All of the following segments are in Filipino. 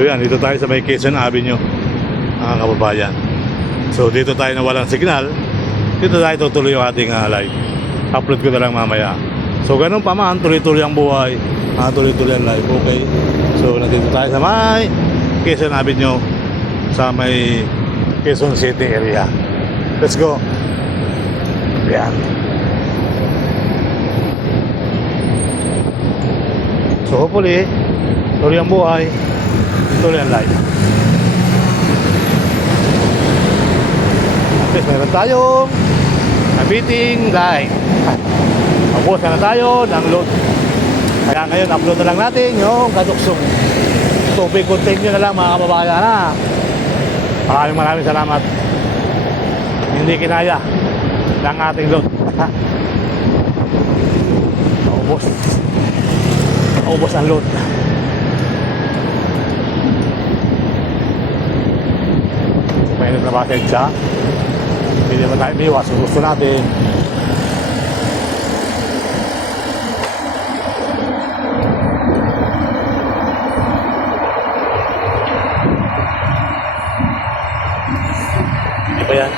So yan, dito tayo sa may Quezon Avenue, mga kababayan. So dito tayo na walang signal. Dito tayo tutuloy yung ating live. Upload ko na lang mamaya. So ganun pa man, tuloy-tuloy ang buhay, tuloy-tuloy ang live. Okay. So nandito tayo sa may Quezon Avenue, sa may Quezon City area. Let's go. Yan. So hopefully, tuloy ang buhay, tuloy ang life. At least meron tayong nabiting line. Tapos na tayo ng load. Kaya ngayon upload na lang natin yung kaduksong tubig container na lang, mga kababayan na. Maraming salamat. Hindi kinaya ng ating load. Ubos ang load. Mainit na bakit siya. Hindi naman tayo miwas kung gusto natin. Hindi ba yan?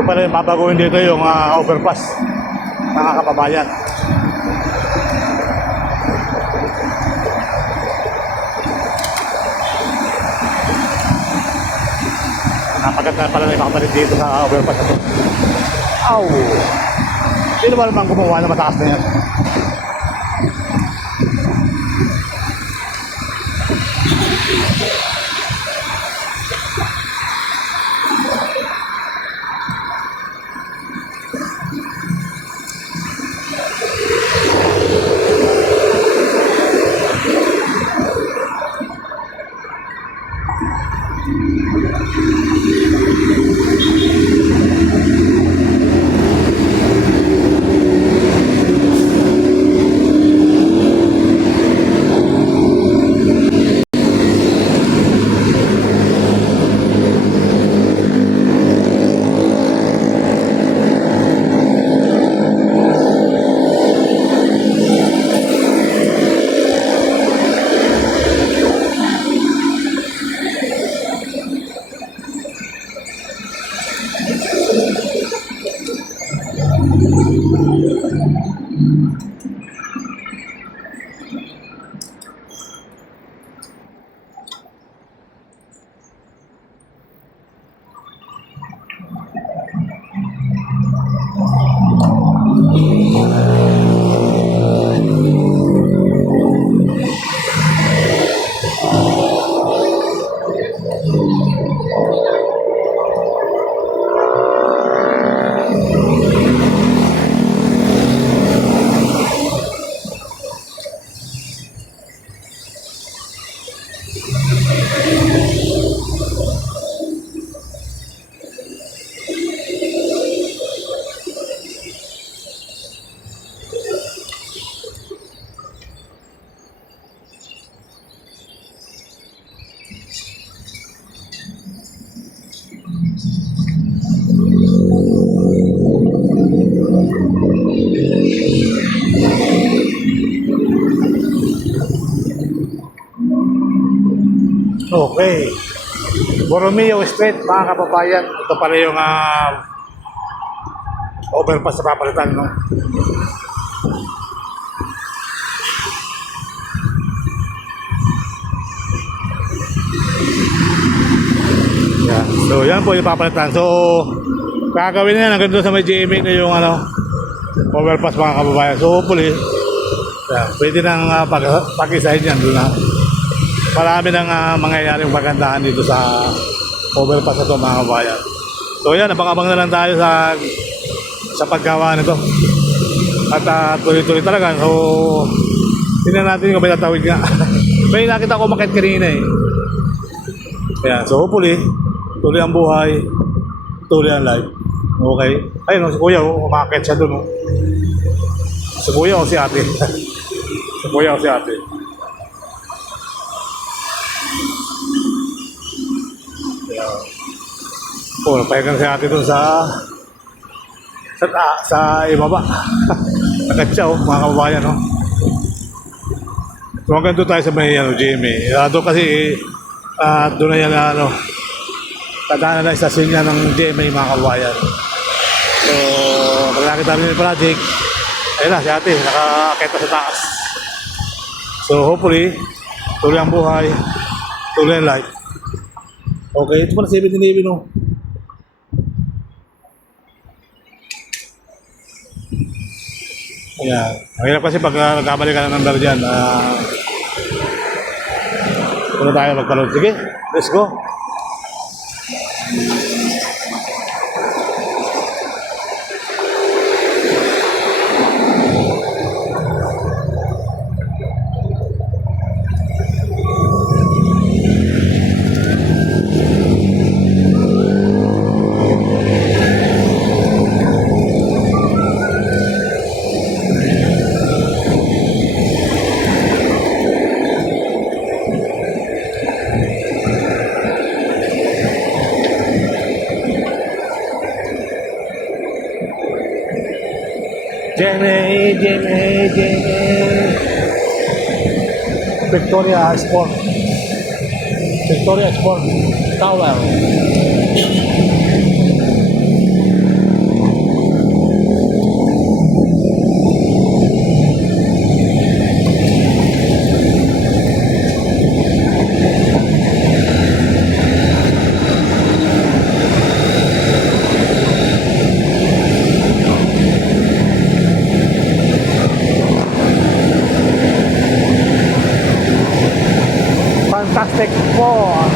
Ito pala yung babaguhin dito yung overpass, mga kababayan. Napaganda pala na yung makapalit dito sa overpass na ito. Aw! Sino ba naman gumawa na mataas na yan? Okay. Borromeo Street, mga kababayan. Ito pala yung overpass na papalitan, no? Yeah. So, yan po yung papalitan. So, kakawin na yan hanggang doon sa may GMA na yung overpass, mga kababayan. So, hopefully, pwede nang pag-isahin yan doon na. Marami nang mangyayaring pagandahan dito sa overpass na ito, mga kabayan. So yan, abang-abang na lang tayo sa paggawa nito. At tuloy-tuloy talaga. So, tingnan natin kung may tatawid nga. May nakita ko umakyat kanina eh. Ayan, so hopefully, tuloy ang buhay, tuloy ang life. Okay. Ayun, si Kuya, umakyat siya doon. Si Kuya o si Ate? Si Kuya o si Ate? Pahinga na si ate dun sa ibaba. Nakatsaw, mga kababayan, no? So hanggang doon tayo sa may GMA. Doon kasi, doon na yan, tadaanan na istasyon niya ng GMA, mga kababayan. So, pag nakita rin yung project, ayun na, si ate, nakakita sa taas. So, hopefully, tuloy ang buhay, tuloy ang life. Okay, ito pala 7-Eleven, no? Ayan. Ang hirap kasi pag nagkabalik ka ng number dyan, puno tayo magpanood. Sige, let's go. GMA. Victoria Sport Tower. Fantastic Four.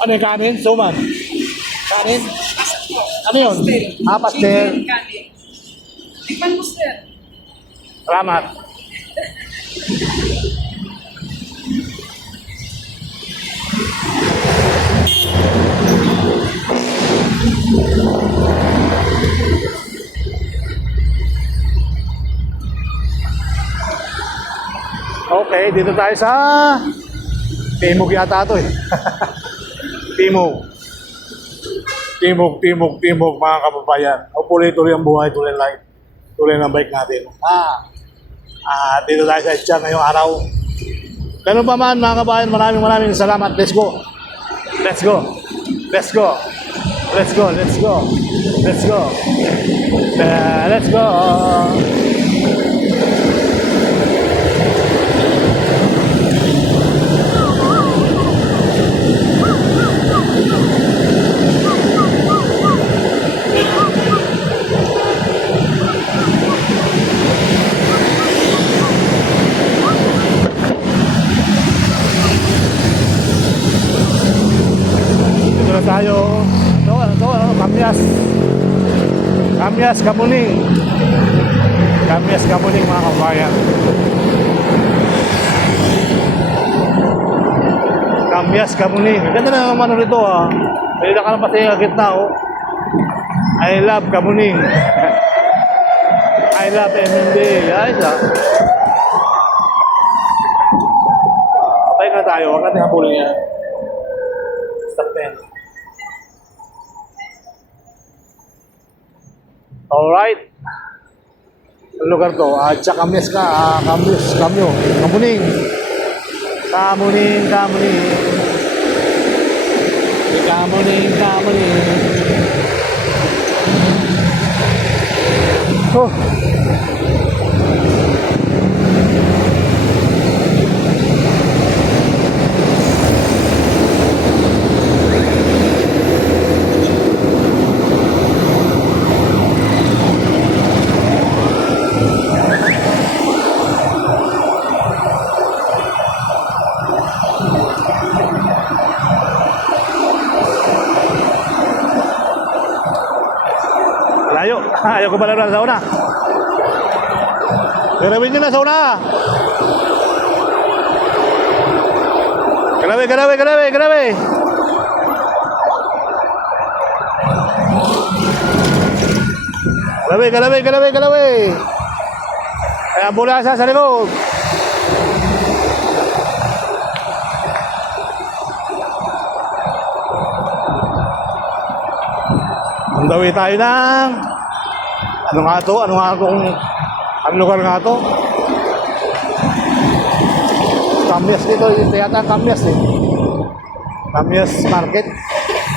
Ano yung kanin? Suman? Kanin? Ano yun? Pastel. Kanin. Tikman mo, sir. Salamat. Okay, dito tayo sa Timog yata ito eh. Timog mga kababayan. Hopefully tuloy ang buhay, tuloy ang life, tuloy ang bike natin. Dito tayo sa Itchan ngayong araw. Ganun pa man mga kababayan, maraming salamat. Let's go. Let's go. Let's go. Let's go. Let's go. Let's go. Let's go. Dito na tayo. Kamyas, Kamuning. Kamyas, Kamuning mga kabayan. Kamyas, Kamuning. Ganda na naman rito Pwede ka lang pati sa gitna I love Kamuning. I love MMD. Ayos Patay na tayo. Huwag natin habulin yan. Stop na yan. Alright. lugar to. Kamuning. Kamuning. Kamuning. Oh. Layo. Ayaw ko pala na sa una. Garawin nyo na sa una. Garawi. Garawi. Ay, ambulasa sa likod. Dawi tayo ng ano nga to? Ano lugar nga to? Kamyas dito, ito yata Kamyas eh. Kamyas Market.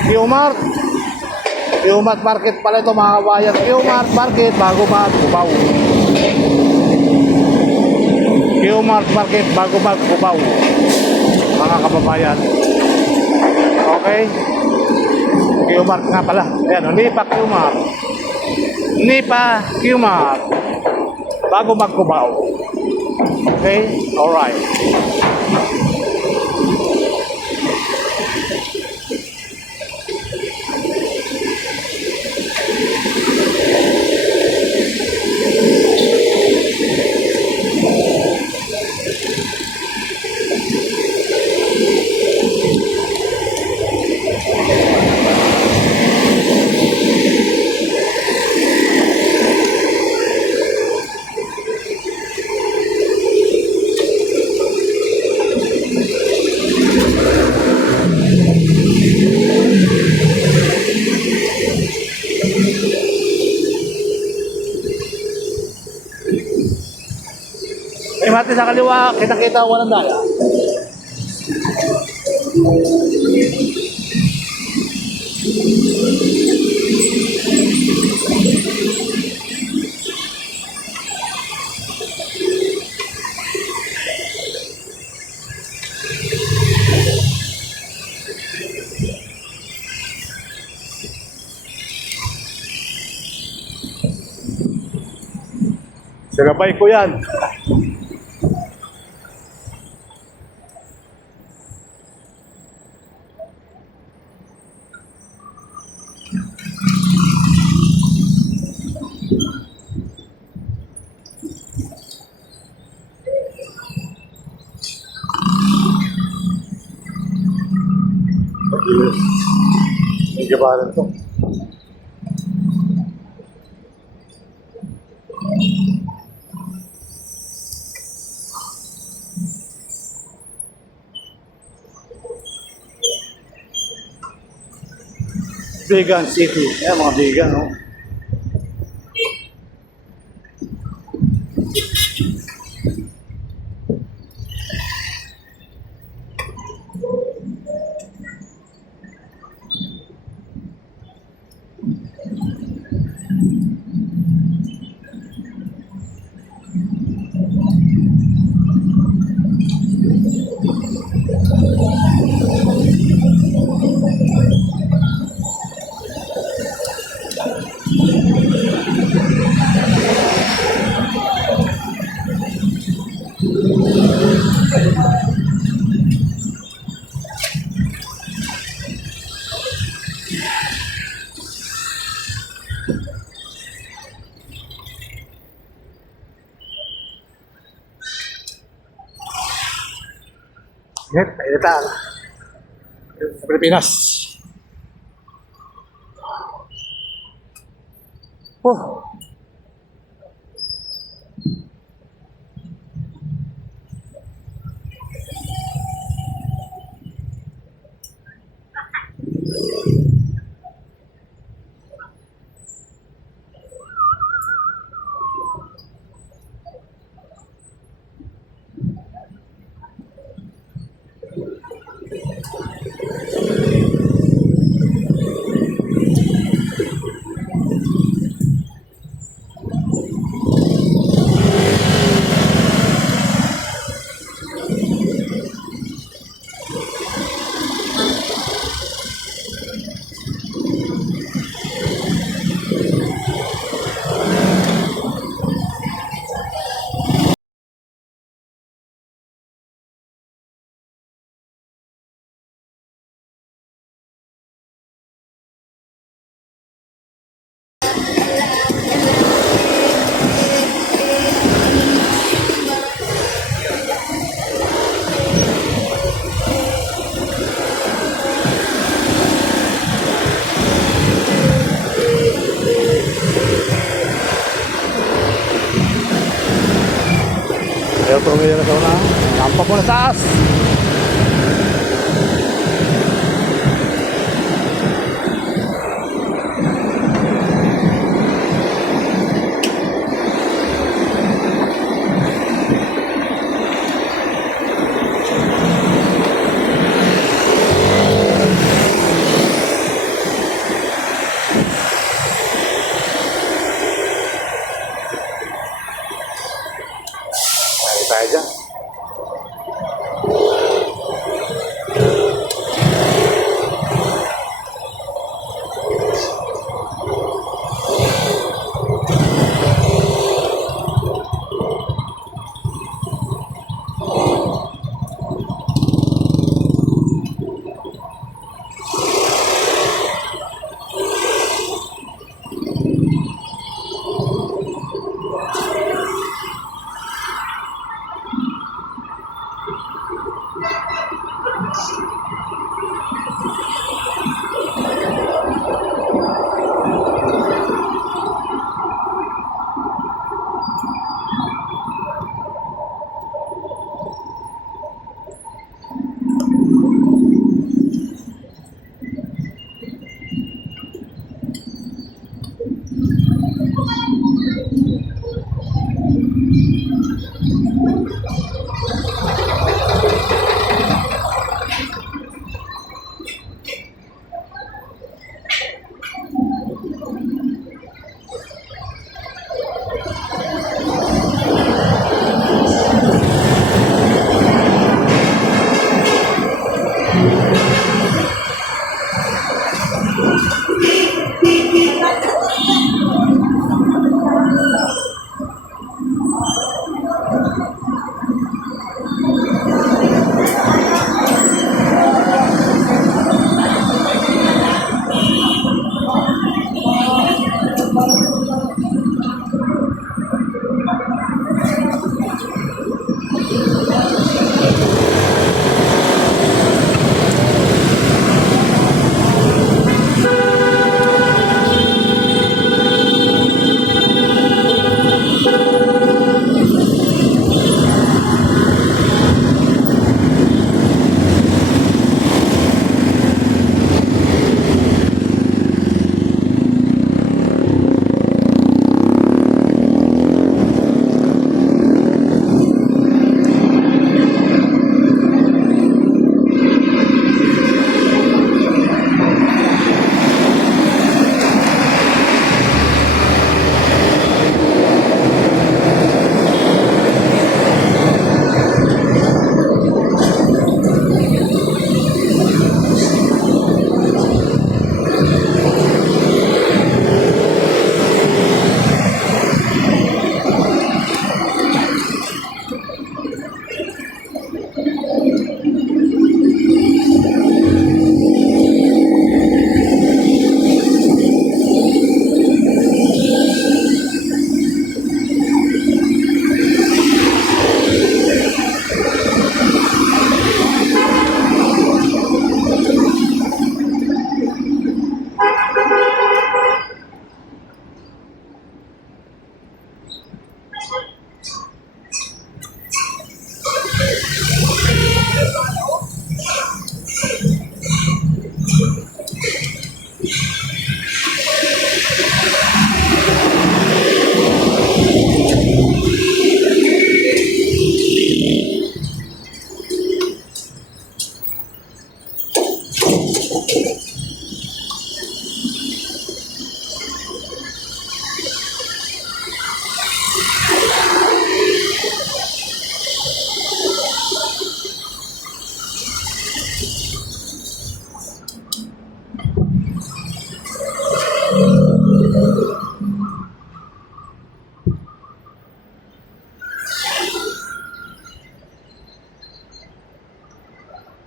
Q-Mart Market pala ito mga kabayan. Q-Mart Market bago mag-Cubao. Q-Mart Market bago mag-Cubao. Mga kababayan. Okay? Q-Mart nga pala. Ayan, Nipa Q-Mart. Bago mag-Cubao. Okay? Alright. May mati sa kaliwa, kita-kita walang dala. Sinabay ko yan. Ang gabaran to. Vegan City. Ayan, mga vegan, no? Ingat, kainitan. Sa Pilipinas. Oh. Ayaw tumili na sa una. Lampa po na taas. Tayo tayo dyan.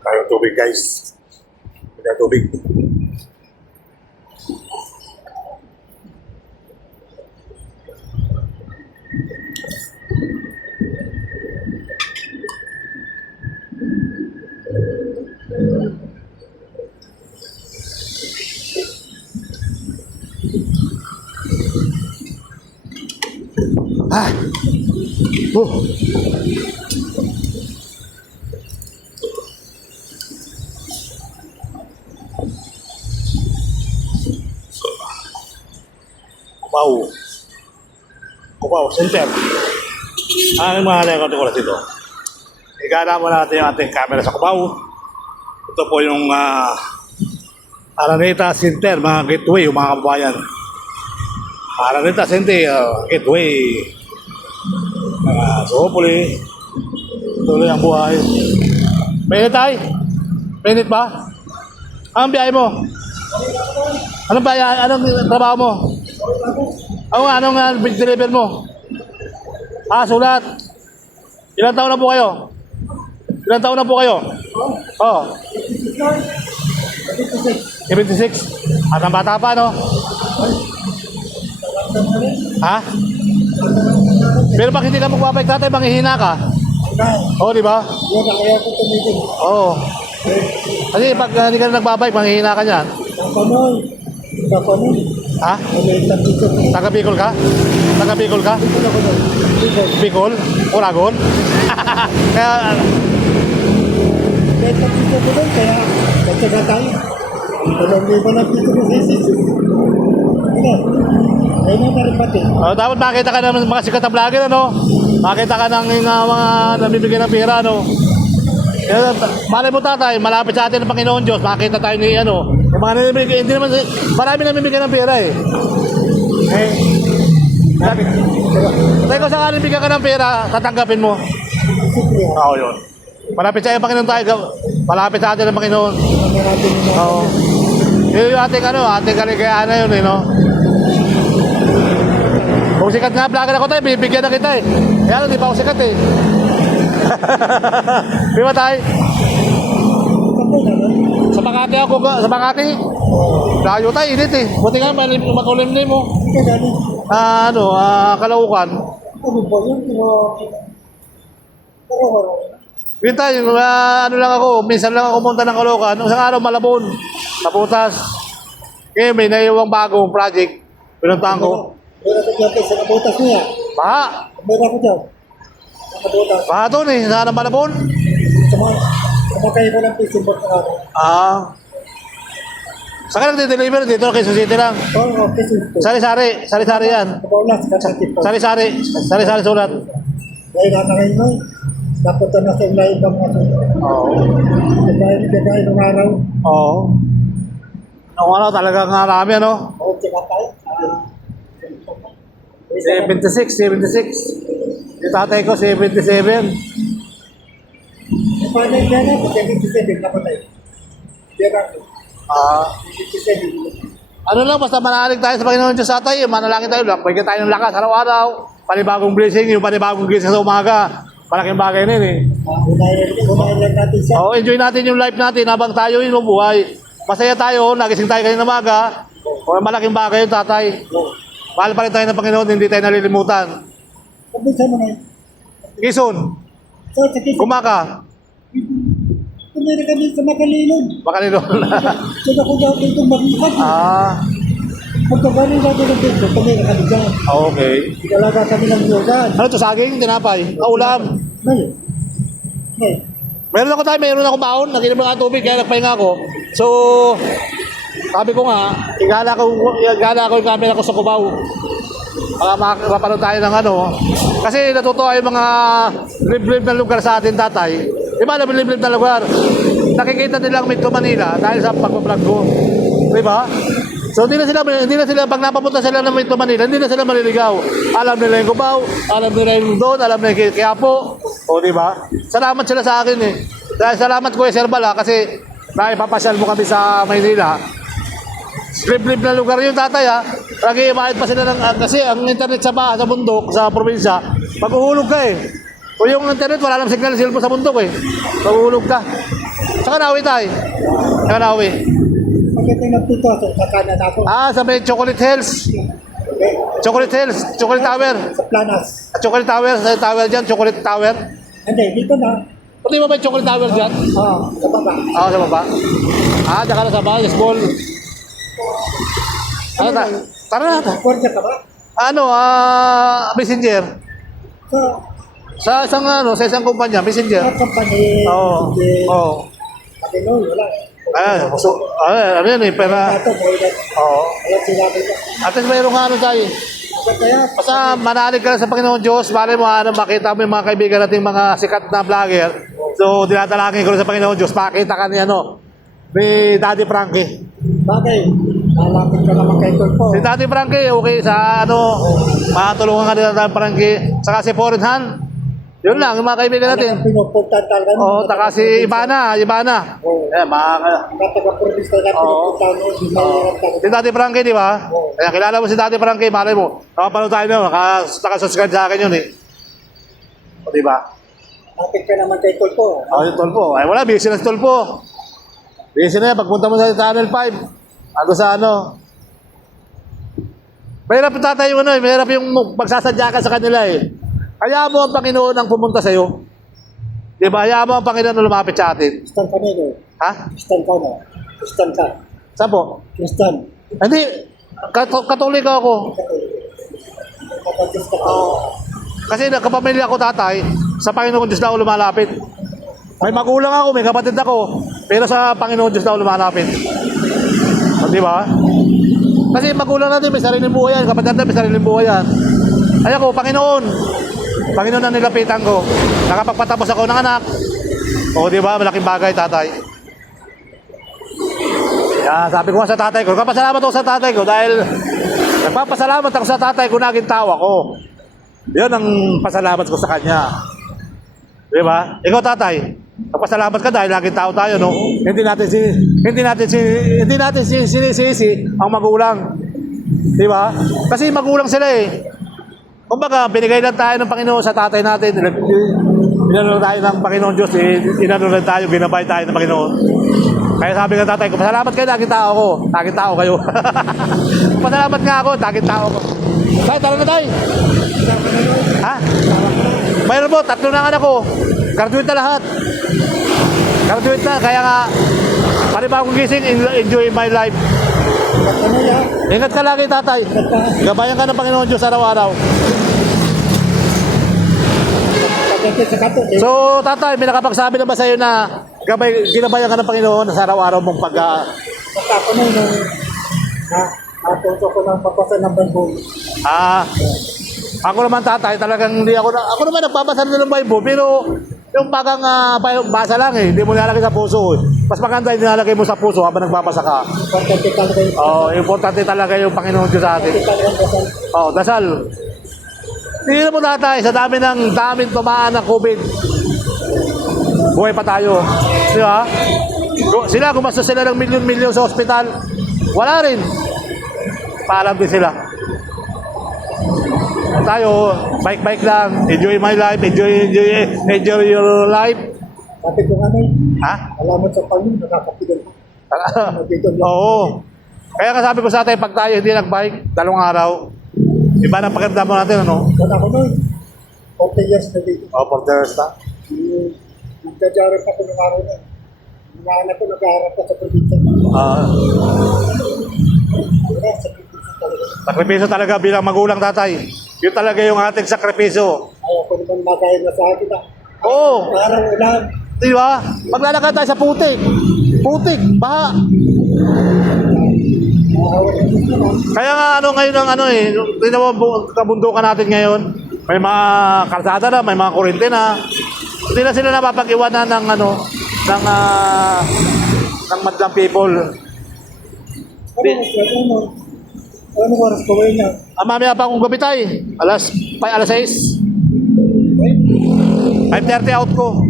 Tayong tubig guys. Tayong tubig. Ah! Cubao. Cubao, center. Ano yung mga record ko dito? Igana mo natin yung ating camera sa Cubao. Ito po yung Araneta Center, mga gateway, yung mga kababayan. Araneta Center, gateway. Sohopoli. Tuloy ang buhay. Mainit tayo? Mainit ba? Anong biyahe mo? Anong biyahe? Anong trabaho mo? Anong big deliver mo? Sulat. Ilang taon na po kayo? Ilang taon na po kayo? Oh. 76. At ang bata pa, no? Ha? Pero bakit hindi ka magbabike tatay? Manghihina ka? Oo, di ba? Oo. Kasi pag hindi ka na nagbabike, manghihina ka niyan. Ha? Taga Bicol ka? Taga Bicol ka? Bicol? Uragon? Kaya... dapat makita ka ng mga sikat na vlogger, ano? Makita ka ng mga nabibigyan ng pera, ano? Kaya, malay mo tatay, malapit sa atin ng Panginoon Diyos, makita tayo ni, ano? Yung mga nabibigyan, hindi naman, marami nabibigyan ng pera, eh. Tayo kung sakaling bigyan ka ng pera, tatanggapin mo. Oo, yun. Malapit sa Panginoon tayo, malapit sa atin ng Panginoon. Oo. Yun yung ating kaligayaan na yun, eh, no? Kung sikat nga vlogger ako tayo, bibigyan na kita, eh. Kaya di pa ako sikat, eh. Di ba tayo? Sa Makati ako, sa Makati. Layo tayo, init, eh. Buti nga, makulimlim mo. Kalaukan. Yun tayo, lang ako, minsan lang ako pumunta ng Caloocan. Nung isang araw, Malabon, Naputas. Ngayon, may naiwang bagong project. Pinuntahan ko. Meron ko dyan sa nabutas niya. Baha. Meron ko dyan. Sa nabutas. Baha doon eh, saan ang Malabon? Sumakay ko ng fishing boat na ako. Saan ka nag-deliver? Dito kay City lang. Oo, fishing boat. Sari-sari yan. Kabawlas, katatipo. Sari-sari sulat. Dahil nanakain mo, napunta na sa ilalim ng mga sulat. Oo. Kagaya ng araw. Oo. Noong araw talagang marami, ano? Oo, tsaka tayo. 76. Yung tatay ko, 77. Paano yung gana? 77, napatay. Pera ko. 77. Ano lang, basta manalig tayo sa Panginoon Diyos sa tayo. Manalangin tayo lang. Bigyan tayo ng lakas araw-araw. Panibagong blessing, yung panibagong blessing sa umaga. Malaking bagay na yun eh. Unahin lang natin siya. Oo, enjoy natin yung life natin habang tayo yun buhay. Masaya tayo, nagising tayo kanina umaga. O malaking bagay yun, tatay. Mahal pa rin tayo ng Panginoon, hindi tayo nalilimutan. Pabisa mo na yun. Quezon, So, sa kisip. Kumaka, Kumira kami sa Makalilon. Makalilon. Tsaka kung daw itong maglipat. Pagkagaling natin ng dito, kumira kami dyan. Okay. Igalaga kami ng yogan. Ano to, saging, tinapay, ulam. Ngayon. Ngayon. Meron akong baon, naginom ng tubig, kaya nagpahinga ako. So, sabi ko nga, igala ko yung camera ko sa Cubao. Para makapanood tayo ng ano. Kasi natutuwa yung mga liblib na lugar sa atin, tatay. Di ba, liblib na lugar? Nakikita nilang Metro Manila dahil sa pagbablog ko. Di ba? So, hindi na sila, pag napapunta sila ng Metro Manila, hindi na sila maliligaw. Alam nila yung Cubao, alam nila yung doon, alam nila yung Quiapo. O, di ba? Salamat sila sa akin eh. Dahil salamat ko Sir Bala kasi naipapasyal mo kami sa Maynila. Liblib na lugar yung tatay ha. Lagi mahit pa sila ng, kasi ang internet sa baha, sa bundok, sa probinsya, pag-uhulog ka eh. O yung internet, wala lang signal silpo sa bundok eh. Pag-uhulog ka. Sa Kanawi tayo. Sa Kanawi. Pagdating ng dito, sa kanan ako. Sa may Chocolate Hills. Chocolate Hills, Chocolate Tower. Sa Planas. Chocolate Tower, sa tower dyan, Chocolate Tower. Hindi, dito na. Pati ba may Chocolate Tower dyan? Sa baba. Sa baba. Dyan ka na sa baba, sa school. Tara na. Kwarta ka ba? Messenger. Sa Sa isang kumpanya, messenger. Mga company, Oo. hindi, Oo. sabi no, wala. Ano yan eh, pera. Ito, boylet. Oo. Alam sinabi ko. At least mayroong ano tayo. Kaya, Basta manalig ka lang sa Panginoon Diyos, bale mo makita mo yung mga kaibigan nating mga sikat na vlogger. So, dinadalangin ko rin sa Panginoon Diyos, makita ka ni ni Daddy Frankie. bagay, lalapit ka naman kay Tulpo. Si Daddy Frankie, okay, sa matulungan ka nila Daddy Frankie. Saka si Foreign Han. Yun lang, yung mga kaibigan natin. Pinupunta talaga. Oo, taka si Ibana. Oo. Taga-province na Oo. pinupunta mo, hindi mahirap talaga. Si Daddy Frankie, di ba? Oo. Kaya kilala mo si Daddy Frankie, malay mo. Nakapanood tayo na, nakasubscribe sa akin yun eh. O, di ba? Lapit ka naman kay Tulpo. O, si Tolpo. Ay, wala, busy na si Tolpo. Busy na yan, pagpunta mo sa Channel 5. Ano sa mahirap yung tatay yung mahirap yung magsasadya ka sa kanila eh. Kaya mo ang Panginoon ang pumunta sa'yo. Di ba? Kaya mo ang Panginoon na lumapit sa atin. Kristan ka nilo. Ha? Kristan ka na. Kristan ka. Saan po? Kristan. Hindi. Katoliko ako. Kapatista ka. Kasi kapamilya ko tatay, sa Panginoon Diyos na ako lumalapit. May magulang ako, may kapatid ako, pero sa Panginoon Diyos na ako lumalapit. O, di ba? Kasi magulang natin may sariling buhay yan, kapatid natin may sariling buhay yan. Ay ako, Panginoon ang nilapitan ko. Nakapagpatapos ako ng anak. O, di ba? Malaking bagay, tatay. Kaya sabi ko sa tatay ko, nagpapasalamat ako sa tatay ko dahil nagpapasalamat ako sa tatay ko, naging tao ako. Yan ang pasalamat ko sa kanya. Di ba? Ikaw, tatay, nagpasalamat ka dahil naging tao tayo, no? Hindi natin sinisisi ang magulang. Di ba? Kasi magulang sila eh. Kumbaga, binigay lang tayo ng Panginoon sa tatay natin. Inano tayo ng Panginoon Diyos. Inano lang tayo, ginabay tayo ng Panginoon. Kaya sabi ng tatay ko, pasalamat kayo, naging tao ko. Naging tao kayo. Pasalamat nga ako, naging tao ko. Tay, tara na tayo. Ha? Mayroon po, 3 na ang anak ko. Graduate na lahat. Graduate na, kaya nga, panibagong gising, enjoy my life. Ano yan? Ingat ka lagi, tatay. Gabayan ka ng Panginoon Diyos araw-araw. Pagdating sa kato, eh. So, tatay, may nakapagsabi na ba sa'yo na ginabayan ka ng Panginoon sa araw-araw mong Basta ako na nung natuto ko ng papasa ng Bible. Ako naman, tatay, talagang hindi ako naman nagbabasa na ng Bible, pero yung bagang basa lang eh, hindi mo nilalagay sa puso eh. Mas maganda yung nilalagay mo sa puso habang nagbabasa ka. Importante talaga yung Importante talaga yung Panginoon Diyos sa atin. talagang dasal. Dasal. Tingnan mo, tatay, sa daming tumaan ng COVID. Buhay pa tayo. Di ba? Sila, gumastos sila ng milyon-milyon sa ospital. Wala rin. Paalam din sila. Tayo, bike lang. Enjoy my life. Enjoy your life. Sabi ko nga na Ha? alamat sa Panginoon, nakakapigil ko. Nandito lang. Oo. Kaya nga sabi ko sa atin, pag tayo hindi nagbike, 2 araw, iba na pakiramdam natin, ano? Wala ko nun. 40 years na dito. 40 years na. Nagkajarap ako ng araw na. Mga anak ko nag-aaral pa sa probinsya. Wala, sa probinsya talaga. Sakripisyo talaga bilang magulang, tatay. Yun talaga yung ating sakripisyo. Ayaw ko naman magaya na sa akin. Oo. Araw-ulan. Di ba? Maglalakad tayo sa putik. Putik, baha. Kaya nga ngayon tingnan mo kabundukan natin ngayon. May mga kalsada na, may mga kurente na. Hindi na sila napapag-iwanan ng madlang people. Ano oras ko ngayon yan? Mamaya pa akong gabi tayo. Alas 6. 5:30 out ko.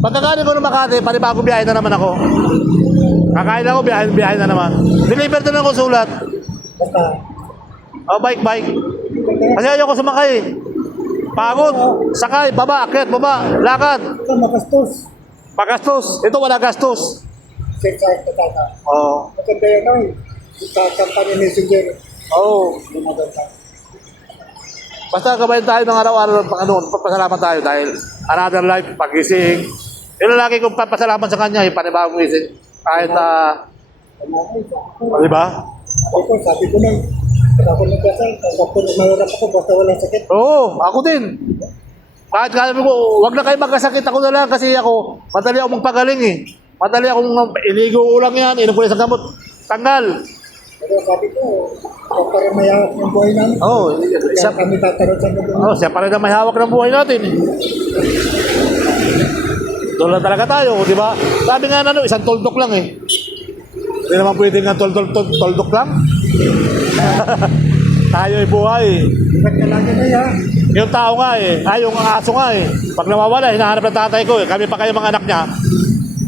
Pagkakanin ko ng Makati, panibagong biyahe na naman ako. Kakain ako, biyahe na naman. Deliver na lang ako sulat. Basta. Bike. Kasi ayoko sumakay. Pagod, sakay, baba, akyat, baba, lakad. Ito makastos. Pagastos. Ito wala gastos. Sexay ka tata. Oo. Maganda yan ay. Ikakampan ni Messenger. Oo. Maganda. Basta gabayan tayo ng araw-araw ng Panginoon. Pagpasalamat tayo dahil another life, pagising. Yun ang lagi kong papasalamat sa Kanya, yung panibagong gising. Kahit, di ba? Sabi ko lang, pag ako nagkasal, pag ako mahirap ako, basta walang sakit. Oo, ako din. Kahit sabi ko, wag na kayo magkasakit, ako na lang kasi ako, madali akong magpagaling eh. Madali akong iligo ulang yan, inom ko lang sa gamot. Tanggal. Pero sabi ko, para may hawak ng buhay namin. Oo, Kaya kami tatarot sa mundo. siya pa rin ang may hawak ng buhay natin eh. Doon lang talaga tayo, di ba? Sabi nga na isang toldok lang eh. Hindi naman pwede nga toldok lang. Tayo ay buhay. Ingat ka lagi na yan. Yung tao nga eh, yung aso nga eh. Pag nawawala, hinahanap ng tatay ko eh. Kami pa kayo mga anak niya.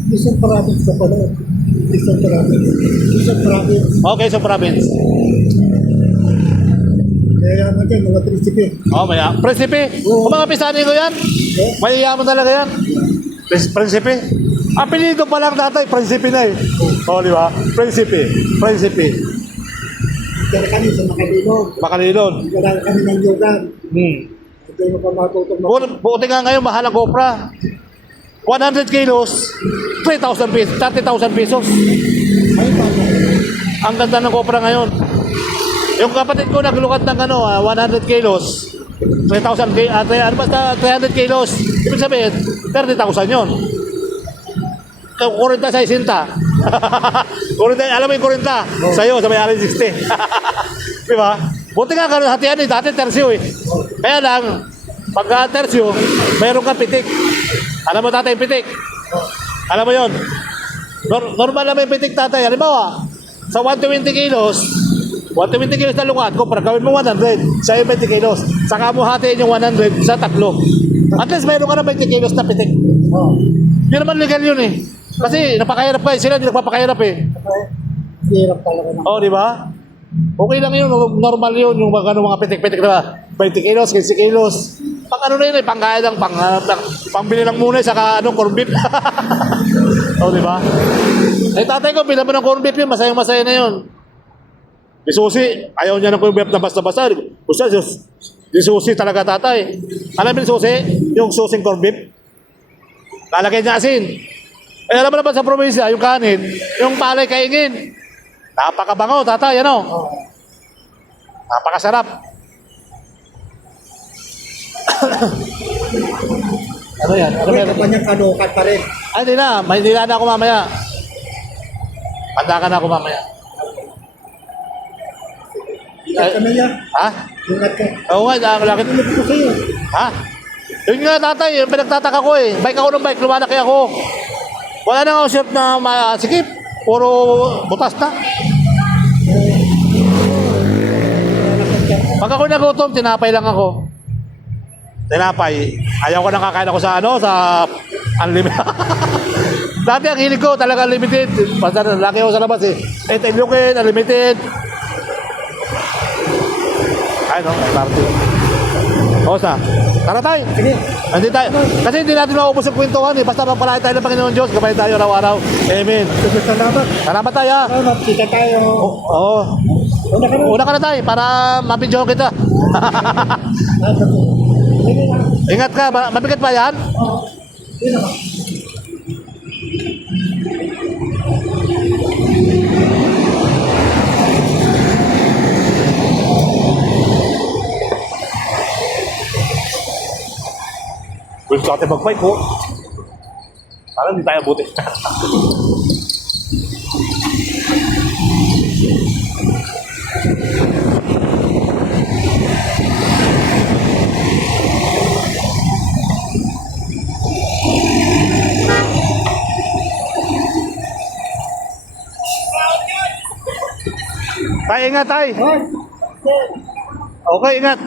Isang province ka pala. Isang province. Isang province. Okay, so province. Kaya yaman dyan, mga prinsipe. Oh, maya. Prinsipe. Kung mga pisani ko yan. Mayayaman talaga yan. Prinsipe. Apelido pa lang tatay, prinsipe na eh. Oh, di ba? Prinsipe. Prinsipe. Kaya kami sa Makalilog. Makalilon. Kaya kami ng Yogan. Hindi mo pa matutong Buti nga ngayon, mahal ang GoPro. 100 kilos, 3,000 pesos, 30,000 pesos. Ay, paano? Ang ganda ng GoPro ngayon. Yung kapatid ko naglukat ng 100 kilos, 3,000, basta 300 kilos. Ibig sabihin, 30,000 yun. Kurinta sa isinta. Kurinta, alam mo yung kurinta? Sa'yo, sa may 60. Di ba? Buti nga ganun hatian eh, dati tersyo eh. Kaya lang, pagka tersyo, mayroon kang pitik. Alam mo tatay yung pitik? Alam mo yun? Normal naman yung pitik tatay. Halimbawa, sa 120 kilos, 120 kilos na lungat ko, para gawin mo 100, sa'yo 20 kilos. Saka mo hatiin yung 100 sa tatlo. At least mayroon ka na 20 kilos na pitik. Oh. Yun naman legal yun eh. Kasi napakahirap kayo, sila hindi nagpapakahirap eh. Hirap talaga na. Oh, di ba? Okay lang yun, normal yun, yung mga pitik-pitik na 20 kilos, 15 kilos. Pang ano na yun eh, pangkaya lang, pangbili lang muna saka corned beef. Oh, di ba? Eh, tatay ko, bilang mo ng corned beef yun, masayang-masaya na yun. Di susi, ayaw niya ng corned beef na basta-basta. Gusto, di susi talaga tatay. Alam mo yung susi? Yung susing corned beef? Lalagay niya asin. Eh, alam mo naman sa probinsya, yung kanin, yung palay kaingin. Napakabango, tatay, ano? Oh. Napakasarap. Ano yan? Ano May yan? kapanyang kanukat pa rin. Ay, hindi na. May nila na ako mamaya. Handa ka na ako mamaya. Ingat ka na yan. Ha? Ingat ka. Oo nga, lakit. Ingat ko sa'yo. Ha? Yun nga, tatay, yung pinagtataka ko eh. Bike ako ng bike, lumalaki ako. Wala na akong shirt na masikip. Puro butas na. Pag ako nagutom, tinapay lang ako. Tinapay. Ayaw ko nakakain ako sa unlimited. Dati ang hilig ko talaga unlimited. Basta laki ako sa labas eh. Ilukin, unlimited. Ay no, ay party. O sa, tara tayo. Sige. Hindi tayo. Kasi hindi natin maubos ang kwentuhan eh. Basta magpalain tayo ng Panginoon Diyos. Gabay tayo araw-araw. Amen. Sige, salamat. Salamat tayo ah. Salamat. Kita tayo. Oo. Una ka na. Una ka na tayo para mabidyo kita. Sige na. Ingat ka. Mabigat pa yan? Oo. Sige na. Gusto natin mag-bike ko. Parang hindi tayo buti. Tay, ingat tay. Hoy. Okay, ingat.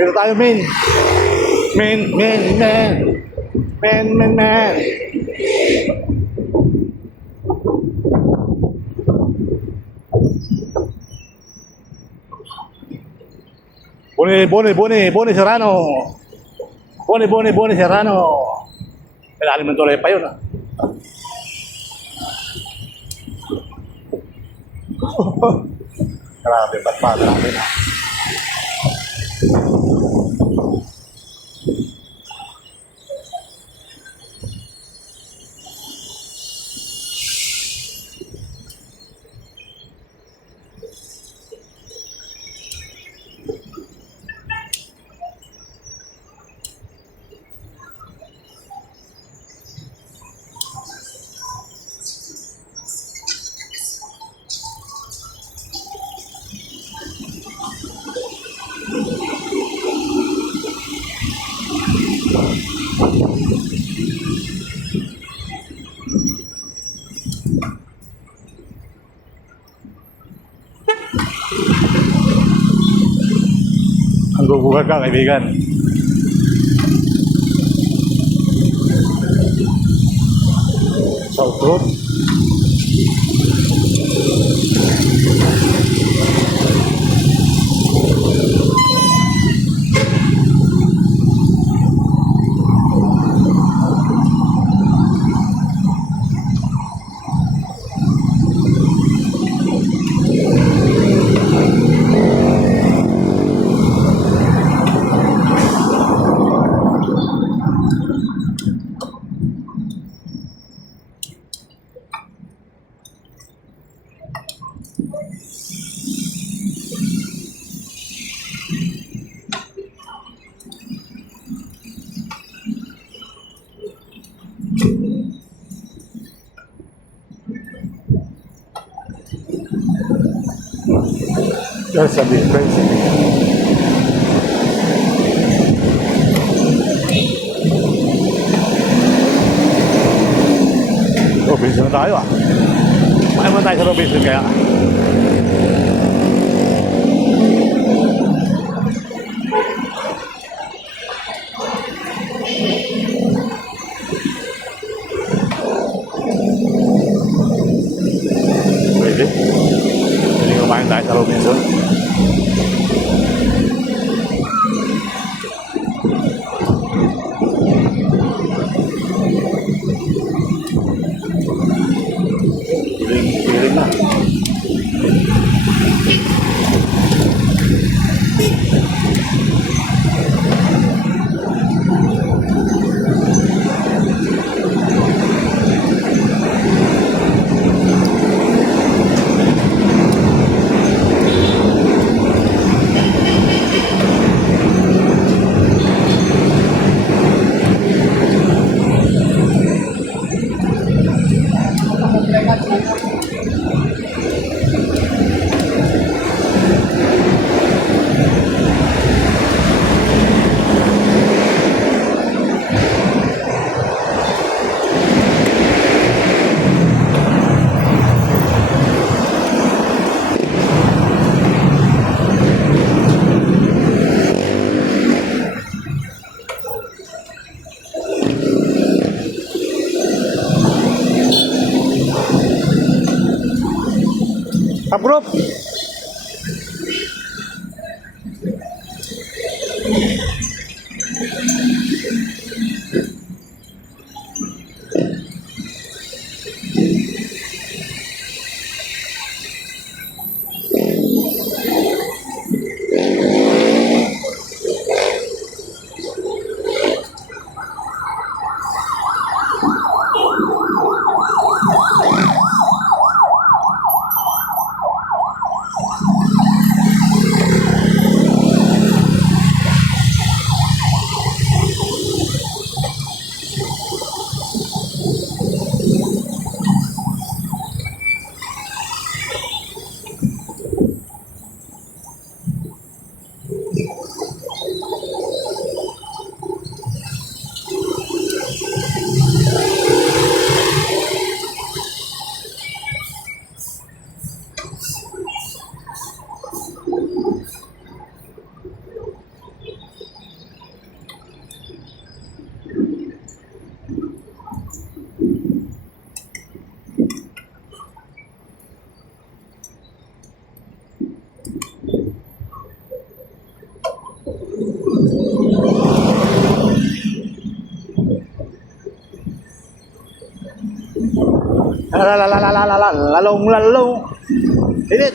Pero tayo, men. Men. Boni Serrano. Boni Serrano. Kailangan mo tuloy pa yun, ah. Grabe, ba't pa? Grabe na. Ang gugugat ka, kaibigan. South Road. There's a difference. Robinson na tayo ah. Makain muna tayo sa Robinson kaya. Pwede. Pwede kumain tayo sa Robinson. Piling na. Top group. Lalong. Init.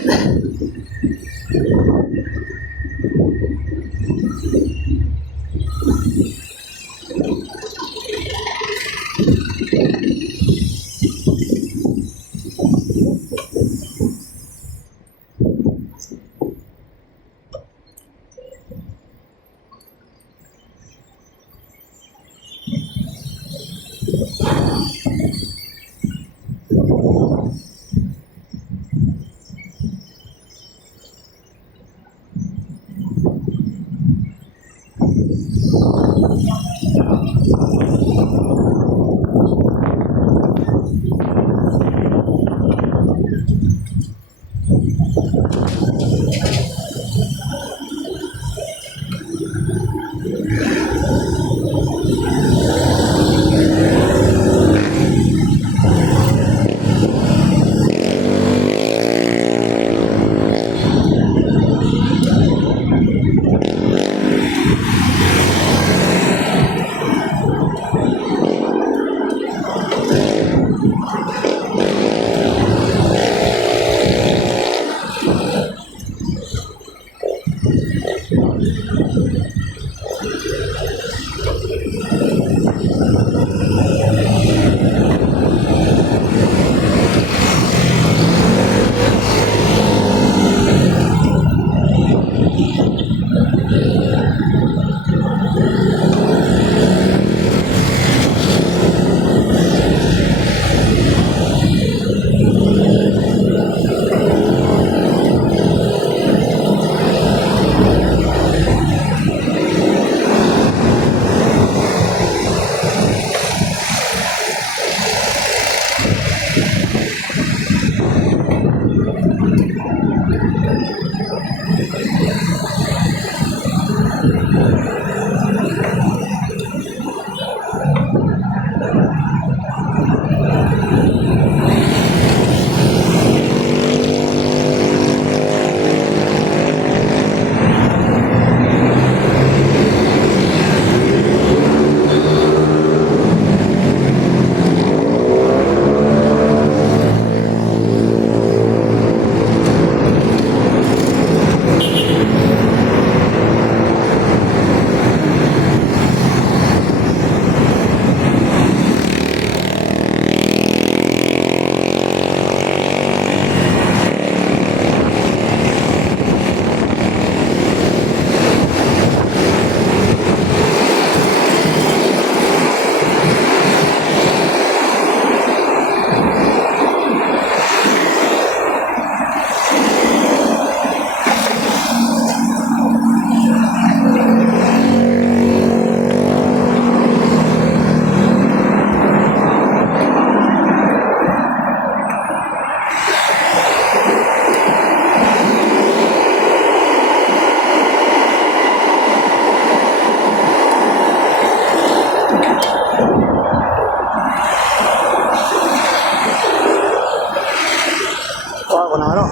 ng ano,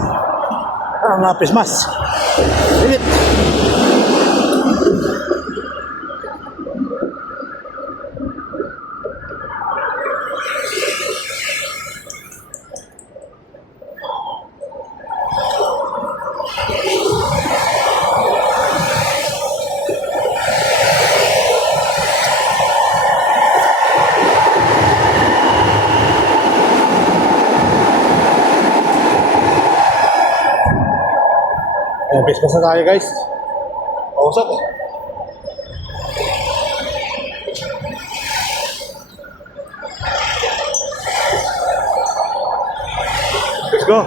ang pismas. Init. Pismas na tayo guys. Pausap eh. Let's go.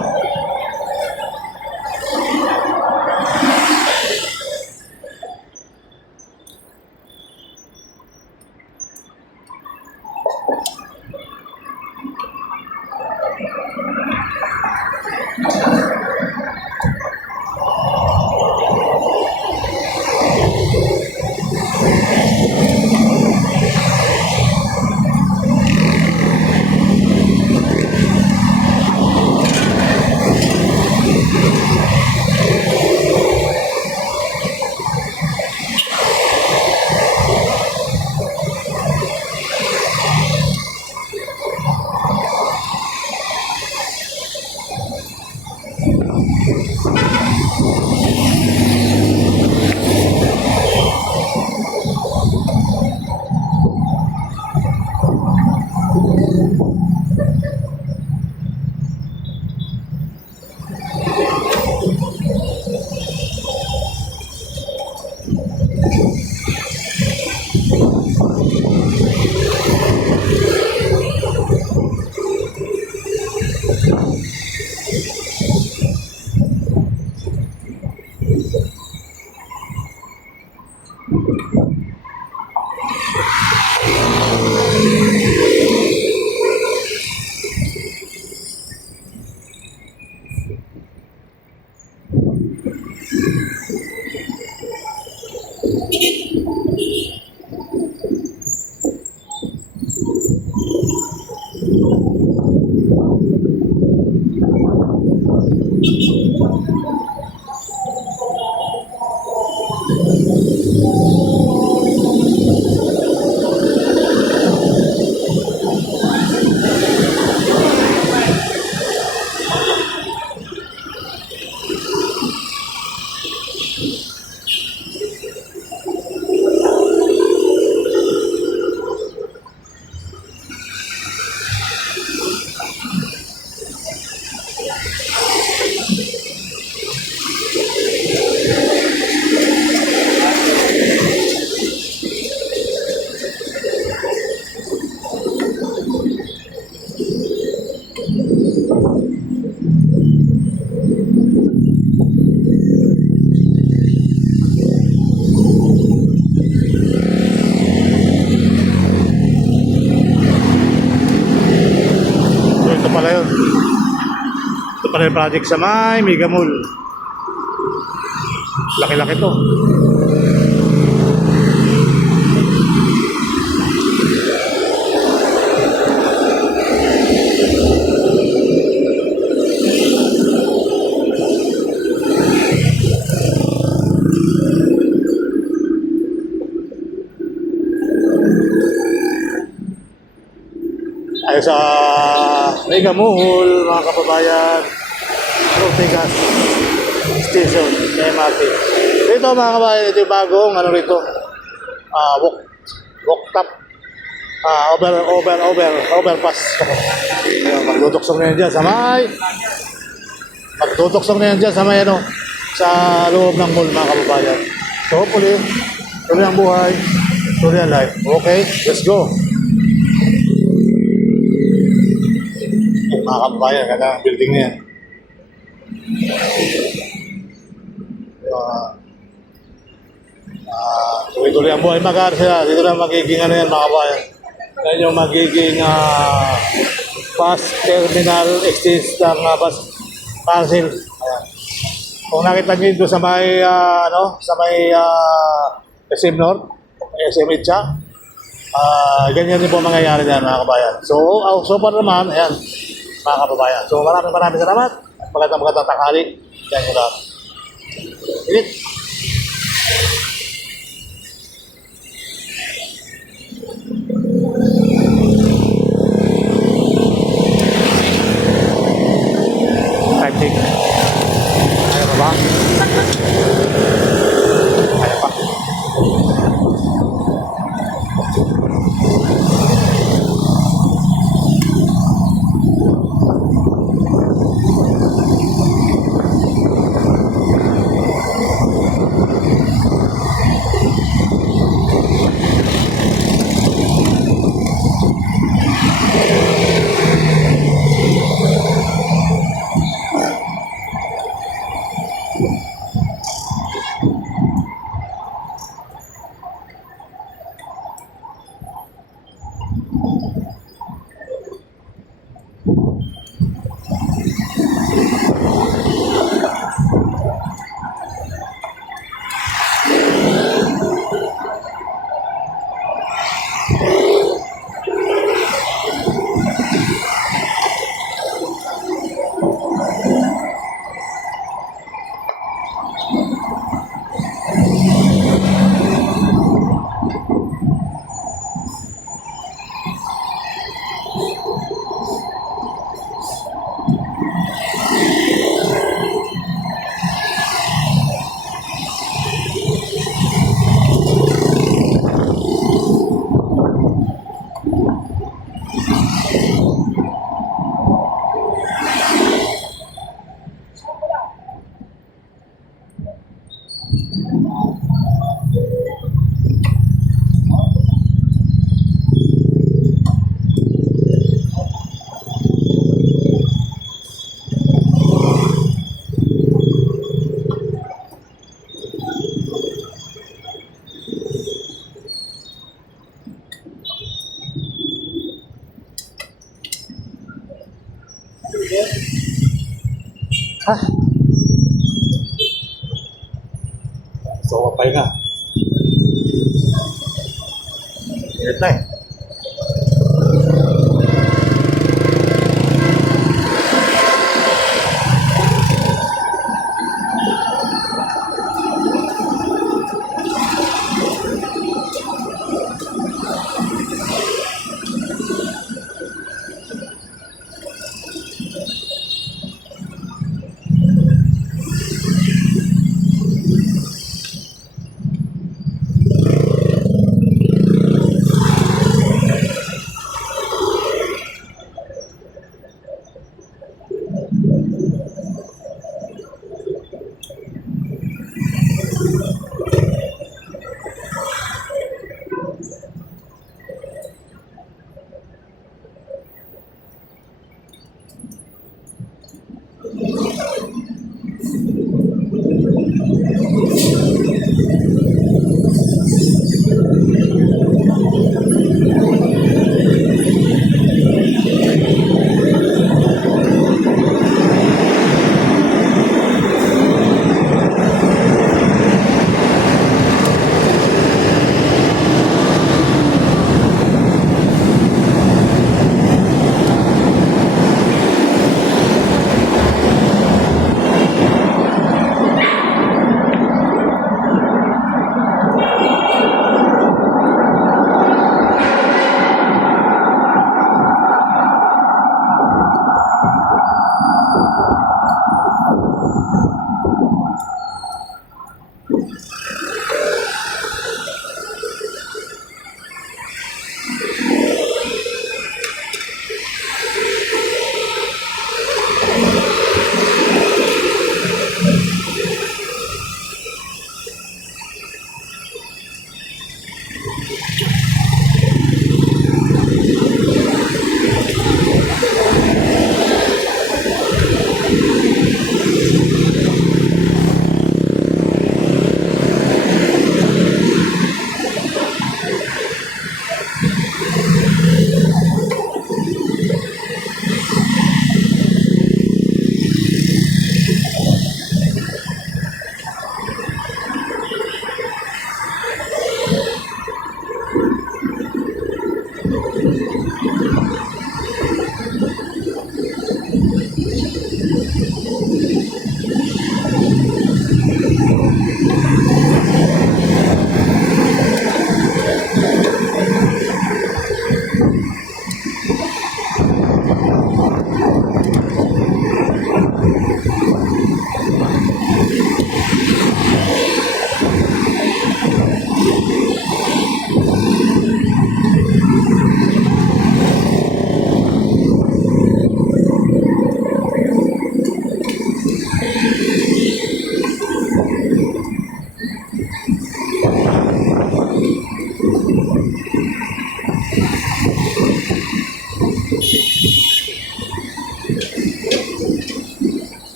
Panel project sa may Mega Mall. Laki-laki to. Ay sa Mega Mall, mga kababayan. Rotegas Station, MRT. Ito mga kabayan, ito yung bagong ano rito. Walk top. Overpass. Ayan, magtutuksong na yan dyan sa may ano, sa loob ng mall mga kababayan. So hopefully, tuloy ang buhay, tuloy ang life. Okay, let's go. Mga kababayan, ganda ang building na yan. Tuloy-tuloy ang buhay mag-arsila. Dito na magiging ano yan mga kabayan. Yan yung magiging bus terminal exchange ng bus parcel. Ayan. Kung nakita nyo dito sa may SM North, SM Itcha, ganyan din po mangyayari dyan mga kabayan. So far naman, ayan mga kababayan. So maraming salamat. magandang tanghali. Yan yung lahat. Init. Time check. Ayan ba? Ayan pa. Ha? So, kapay nga. Init na eh.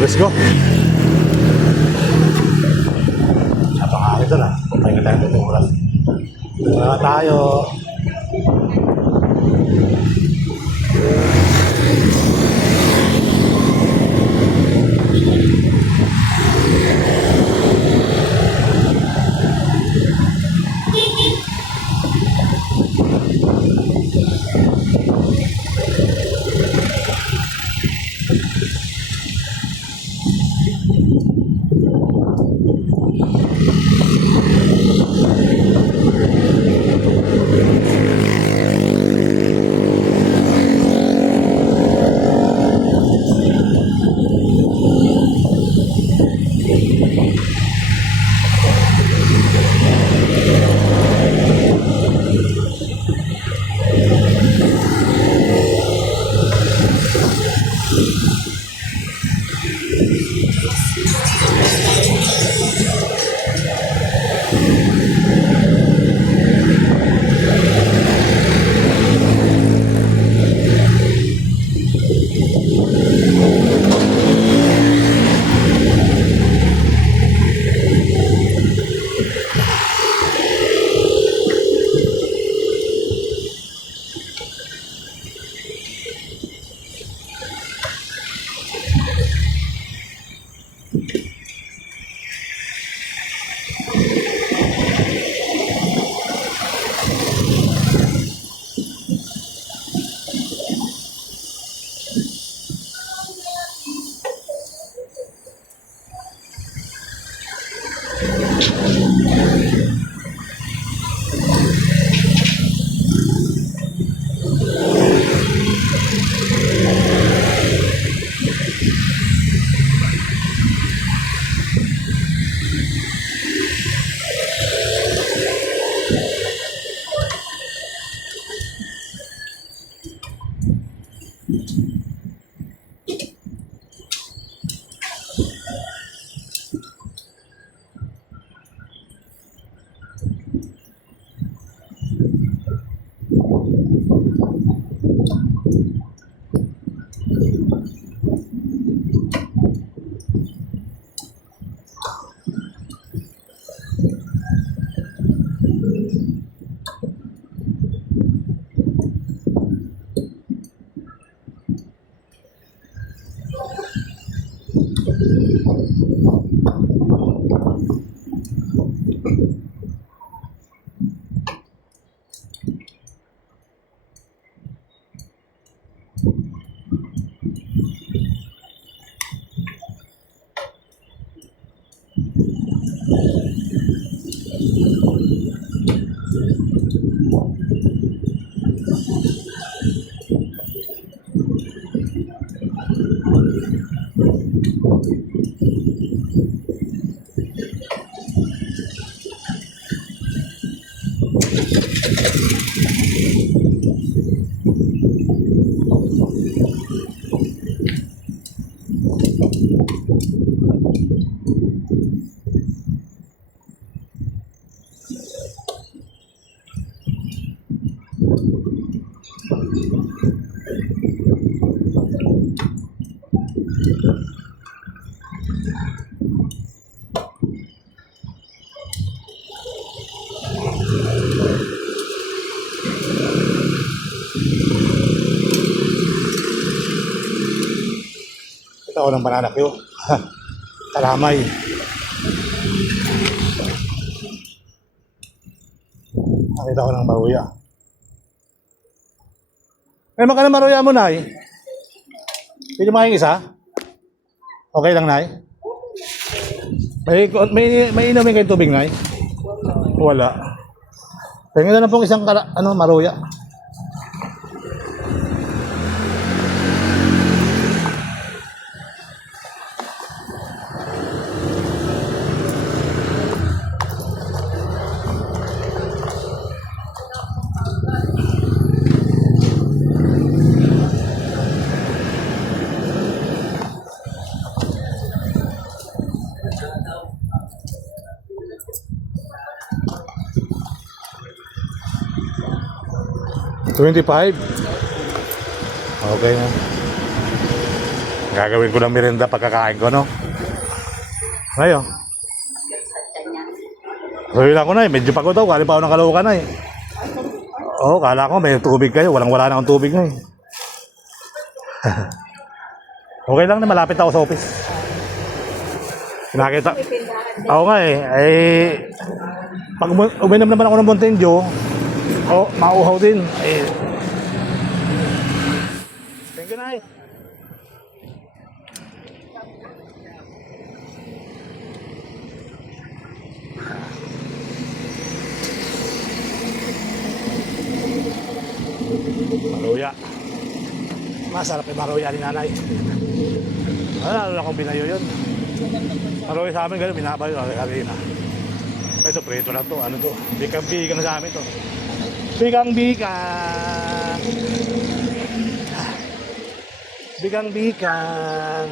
Let's go. Napakari ito na. Pahinga tayo dito. Wala tayo. Ito ako ng banana Q. Kalamay. Nakita ko ng maruya. May magkano maruya mo, Nay? Pwede mo kayong isa? Okay lang, Nay? May inumin kayong tubig, Nay? Wala. Tingnan na pong isang maruya. $25. Okay na. Gagawin ko ng merienda pagkakain ko, no? Ngayon. Sabi lang ko na eh, medyo pagod daw. Kali pa ako ng Caloocan na eh. Oo, kala ko may tubig kayo. Wala na akong tubig na eh. Okay lang na, malapit ako sa office. Nakita. Ako nga eh. Pag uminom naman ako ng Mountain Dew, mauhaw din. Thank you, Nay. Maruya. Masarap yung maruya ni Nanay. Lalo na kung binayo yun. Maruya sa amin, gano'n, binabayo. Karina. Ito, prito lang to. Ano to? Bikang-bikang sa amin to. Bikang-bikang. Bikang-bikang.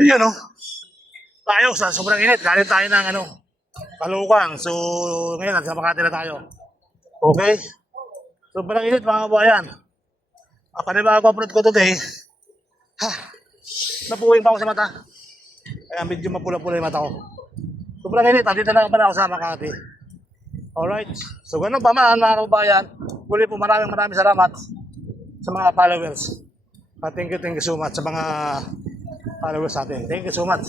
Yun, no? Tayo sa sobrang init. Galing tayo ng Caloocan. So, ngayon, nasa Makati na tayo. Okay? Sobrang init, mga kabayan. Panibago upload ko today. Napuwing pa ako sa mata. Kaya medyo mapula-pula yung mata ko. Sobrang init. Dito na ako sa Makati. Alright. So, ganun pa man, mga kabayan. Muli po, maraming salamat sa mga followers. Thank you so much sa mga followers natin. Thank you so much.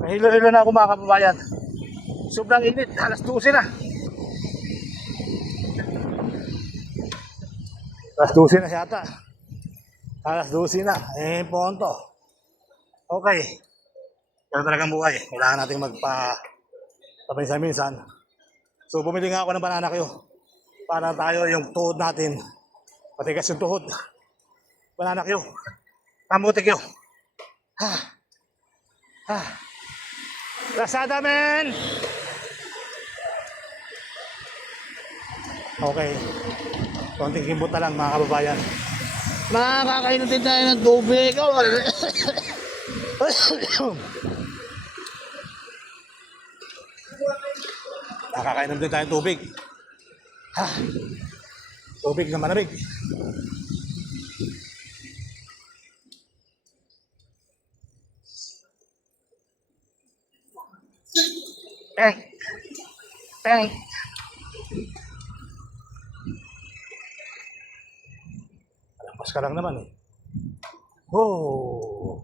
Nahilo-hilo na ako, mga kababayan. Sobrang init. Alas 12 na. Alas 12 na siyata. Alas 12 na. Ponto. Okay. Pero talagang buhay. Kailangan natin magpa minsan-minsan. So bumili nga ako ng banana Q. Para tayo yung tuhod natin. Patigas yung tuhod. Banana Q. Kamuti Q. Ha. Ha. Lazada men! Okay. Konting kimbot na lang mga kababayan. Makakainom din tayo ng tubig. Nakakainom din tayo ng tubig. Ha. Tubig na malamig. Peng. Peng. Alampas ka lang naman eh. Oh.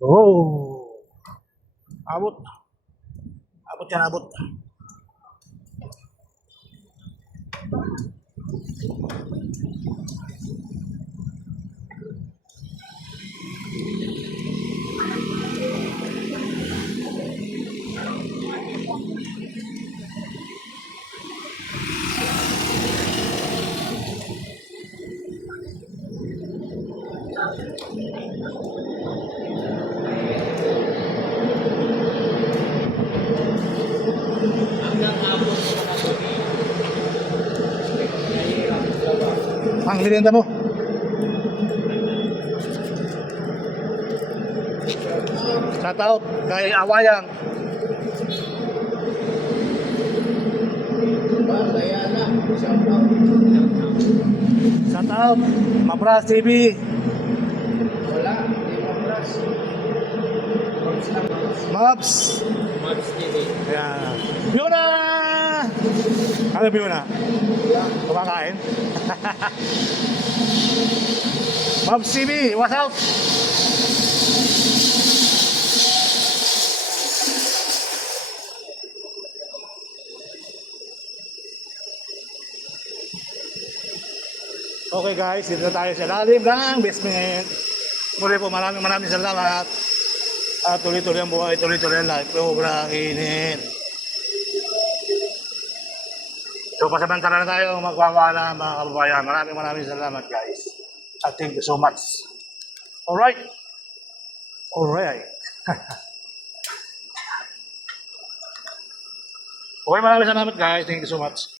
Oh. Abot. Abot yan, abot. Ang merienda mo. Shout out kay Awayang. Shout out Mabras TV. Wala, hindi mabras. Mabs. Mabs TV. Ayan. Fiona! Ano Fiona? Kumakain? Mabs TV, what's up? Okay guys, dito na tayo sa lalim ng basement. Muli po maraming salamat. At tuloy-tuloy ang buhay, tuloy-tuloy ang life. Sobrang init. So pasamantala na tayo magwawala mga kababayan. Maraming salamat guys. At thank you so much. Alright? Alright. Okay, maraming salamat guys. Thank you so much.